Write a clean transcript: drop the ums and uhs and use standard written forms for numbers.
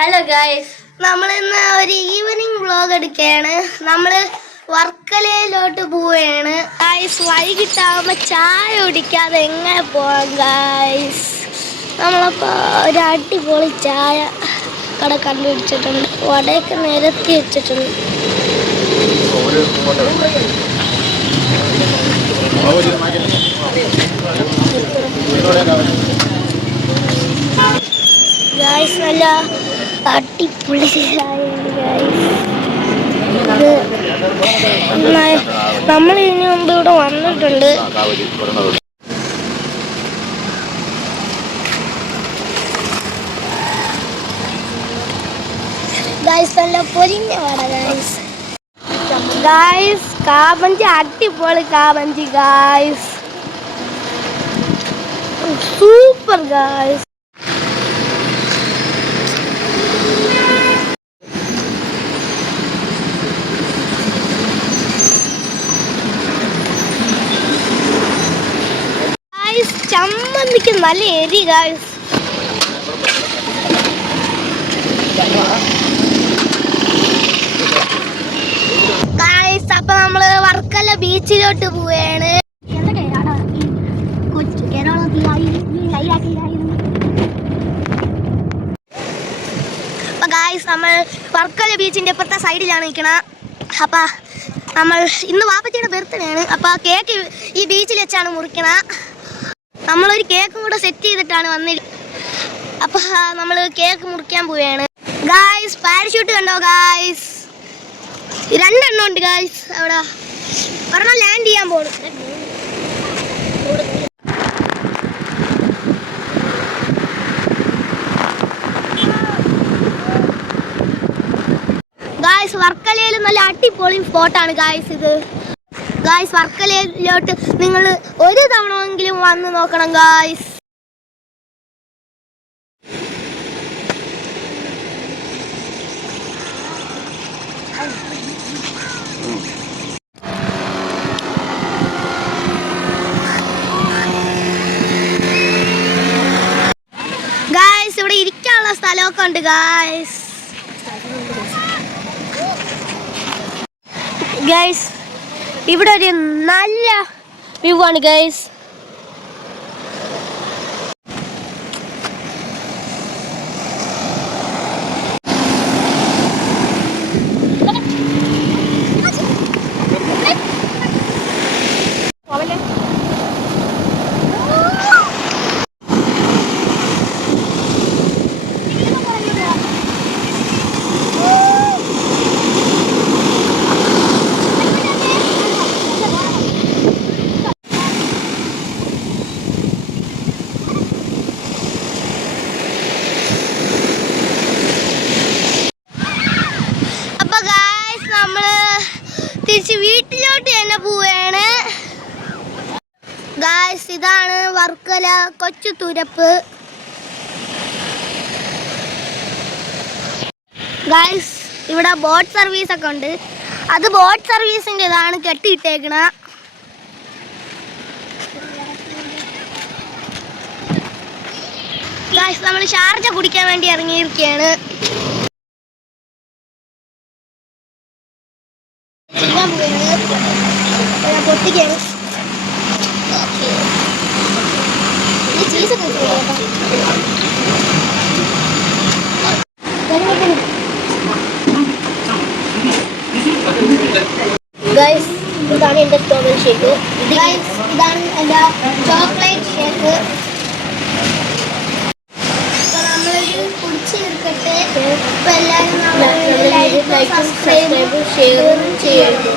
Hello guys, നമ്മൾ ഇന്ന് ഒരു ഈവനിങ് വ്ളോഗ് എടുക്കുകയാണ്. നമ്മൾ വർക്കലയിലോട്ട് പോവുകയാണ് ഗൈസ്. വൈകിട്ടാകുമ്പോൾ ചായ കുടിക്കാതെ എങ്ങനെ പോകാം ഗൈസ്? നമ്മളപ്പോൾ ഒരു അടിപൊളി ചായ കട കണ്ടുപിടിച്ചിട്ടുണ്ട്. വടയൊക്കെ നിരത്തി വെച്ചിട്ടുണ്ട്. ഗൈസ് നല്ല അടിപൊളി ചായയാണ് ഗൈസ്. നമ്മൾ ഇതിനു മുമ്പ് ഇവിടെ വന്നിട്ടുണ്ട്. ഗൈസ് നല്ല പൊരിഞ്ഞ വട ഗൈസ്. ഗൈസ് കാബഞ്ചി അടിപൊളി കാബഞ്ചി ഗൈസ്, സൂപ്പർ ഗൈസ്. ചമ്മന്തിക്ക് നല്ല എരി ഗൈസ്. ഗൈസ് അപ്പൊ നമ്മള് വർക്കല ബീച്ചിലോട്ട് പോവുകയാണ്. അപ്പൊ ഗൈസ് നമ്മൾ വർക്കല ബീച്ചിന്റെ ഇപ്പുറത്തെ സൈഡിലാണ് നിൽക്കണ. അപ്പൊ നമ്മൾ ഇന്ന് വാപ്പച്ചിയുടെ ബർത്ത്ഡേ ആണ്. അപ്പൊ കേക്ക് ഈ ബീച്ചിൽ വെച്ചാണ് മുറിക്കണ. നമ്മളൊരു കേക്കും കൂടെ സെറ്റ് ചെയ്തിട്ടാണ് വന്നിരിക്കുന്നത്. അപ്പൊ നമ്മൾ കേക്ക് മുറിക്കാൻ പോവുകയാണ് ഗായ്സ്. പാരഷൂട്ട് കണ്ടോ ഗായ്സ്? 2 എണ്ണം ഉണ്ട് ഗായ്സ്. അവിടെ ഒരെണ്ണം ലാൻഡ് ചെയ്യാൻ പോണു. ഗായ്സ് വർക്കലയിൽ നല്ല അടിപൊളി സ്പോട്ടാണ് ഗായ്സ് ഇത്. ഗായ്സ് വർക്കലയിലോട്ട് നിങ്ങൾ ഒരു തവണയെങ്കിലും വന്ന് നോക്കണം ഗായ്സ്. ഗായ്സ് ഇവിടെ ഇരിക്കാനുള്ള സ്ഥലമൊക്കെ ഉണ്ട് ഗായ്സ്. ഗായ്സ് ഇവിടെ ഒരു നല്ല വ്യൂ ആണ് ഗൈസ്. തിരിച്ച് വീട്ടിലോട്ട് തന്നെ പോവുകയാണ് ഗായ്സ്. ഇതാണ് വർക്കല കൊച്ചു തുരപ്പ് ഗായ്സ്. ഇവിടെ ബോട്ട് സർവീസ് ഒക്കെ ഉണ്ട്. അത് ബോട്ട് സർവീസിൻ്റെ ഇതാണ് കെട്ടിയിട്ടേക്കണ. ഗായ്സ് നമ്മൾ ഷാർജ കുടിക്കാൻ വേണ്ടി ഇറങ്ങിയിരിക്കുകയാണ്. പൊട്ടിക്കാണ് ഗൈസ്. ഇതാണ് എൻ്റെ സ്ട്രോബെറി ഷേക്ക്. ഇതാണ് എൻ്റെ ചോക്ലേറ്റ് ഷേക്ക്. നമ്മളിത് കുടിച്ച് തീർക്കട്ടെ. ഇപ്പം എല്ലാവരും സബ്സ്ക്രൈബ് ഷെയർ ചെയ്യരുത്.